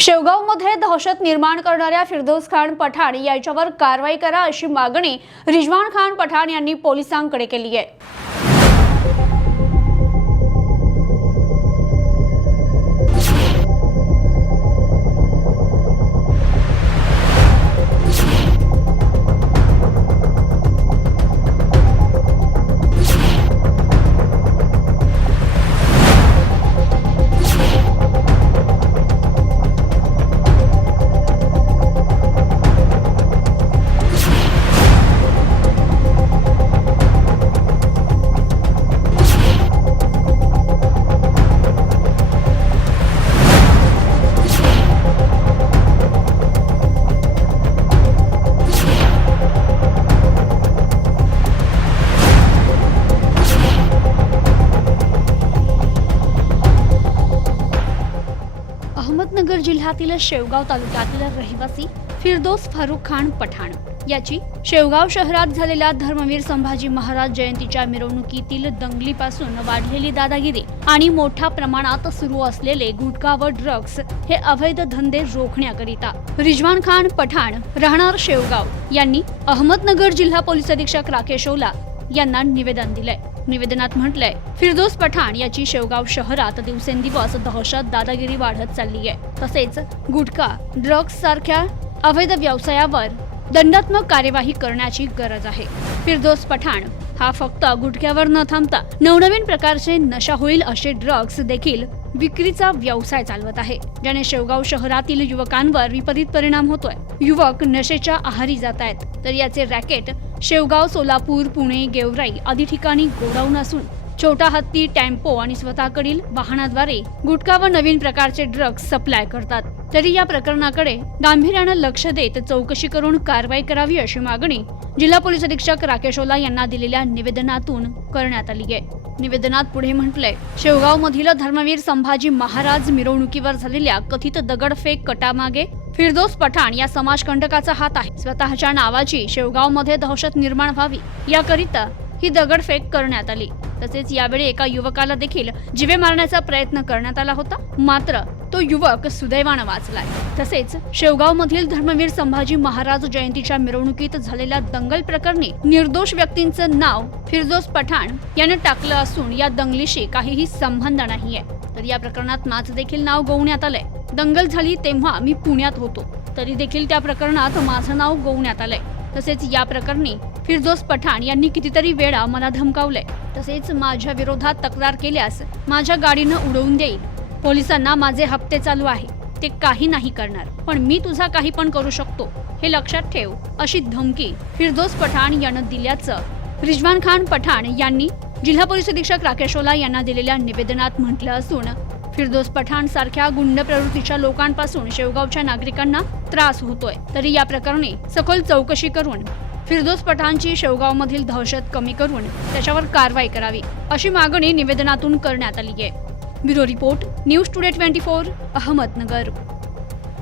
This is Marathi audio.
शेवगावमध्ये दहशत निर्माण करणाऱ्या फिरदौस खान पठाण याच्यावर कारवाई करा अशी मागणी रिजवान खान पठाण यांनी पोलिसांकडे केली आहे. जिल्ह्यातील शेवगाव तालुक्यातील रहिवासी फिरदोस फारुख खान पठाण याची शेवगाव शहरात झालेल्या धर्मवीर संभाजी महाराज जयंतीच्या मिरवणुकीतील दंगलीपासून वाढलेली दादागिरी आणि मोठ्या प्रमाणात सुरू असलेले गुटखा व ड्रग्ज हे अवैध धंदे रोखण्याकरिता रिजवान खान पठाण राहणार शेवगाव. यांनी अहमदनगर जिल्हा पोलीस अधीक्षक राकेश ओला यांना निवेदन दिलंय. निवेदनात म्हटलंय फिरदोस पठाण याची शेवगाव शहरात दिवसेंदिवस दहशत दादागिरी वाढत चालली आहे तसेच गुटखा ड्रग्ज सारख्या अवैध व्यवसायावर दंडात्मक कार्यवाही करण्याची गरज आहे. फिरदोस पठाण हा फक्त गुटख्यावर न थांबता नवनवीन प्रकारचे नशा होईल असे ड्रग्ज देखील विक्रीचा व्यवसाय चालवत आहे. ज्याने शेवगाव शहरातील युवकांवर विपरीत परिणाम होतोय. युवक नशेच्या आहारी जात आहेत. तर याचे रॅकेट शेवगाव सोलापूर पुणे गेवराई आदी ठिकाणी गोडाऊन असून छोटा हत्ती टेम्पो आणि स्वतःकडील वाहनाद्वारे गुटखा व नवीन प्रकारचे ड्रग्ज सप्लाय करतात. तरी या प्रकरणाकडे गांभीर्यानं लक्ष देत चौकशी करून कारवाई करावी अशी मागणी जिल्हा पोलीस अधीक्षक राकेश ओला यांना दिलेल्या निवेदनातून करण्यात आली आहे. निवेदनात पुढे म्हटलंय शेवगाव मधील धर्मवीर संभाजी महाराज मिरवणुकीवर झालेल्या कथित दगडफेक कटामागे फिरदोस पठाण या समाजकंटकाचा हात आहे. स्वतःच्या नावाची शेवगावमध्ये दहशत निर्माण व्हावी याकरिता ही दगडफेक करण्यात आली. तसेच यावेळी एका युवकाला देखील जिवे मारण्याचा प्रयत्न करण्यात आला होता. मात्र तो युवक सुदैवानं वाचलाय. तसेच शेवगाव मधील धर्मवीर संभाजी महाराज जयंतीच्या मिरवणुकीत झालेल्या दंगल प्रकरणी निर्दोष व्यक्तींचं नाव फिरदोस पठाण याने टाकलं असून या दंगलीशी काहीही संबंध नाहीये. तर या प्रकरणात माझं देखील नाव गवण्यात आलंय. दंगल झाली तेव्हा मी पुण्यात होतो. तरी देखील त्या प्रकरणात माझं नाव गवण्यात आलंय. तसेच या प्रकरणी फिरदोस पठाण यांनी कितीतरी वेळा मला धमकावलंय. तसेच माझ्या विरोधात तक्रार केल्यास माझ्या गाडीनं उडवून देईल. पोलिसांना माझे हप्ते चालू आहे. ते काही नाही करणार. पण मी तुझा काही पण करू शकतो. हे लक्षात ठेव अशी धमकी फिरदोस पठाण यानं दिल्याचं रिजवान खान पठाण यांनी जिल्हा पोलीस अधीक्षक राकेश ओला यांना दिलेल्या निवेदनात म्हटलं असून फिरदोस पठाण सारख्या गुंड प्रवृत्तीच्या लोकांपासून शेवगावच्या नागरिकांना त्रास होतोय. तरी या प्रकरणी सखोल चौकशी करून फिरदोस पठाणची शेवगावमधील दहशत कमी करून त्याच्यावर कारवाई करावी अशी मागणी निवेदनातून करण्यात आली आहे bureau report news today twenty four Ahmednagar.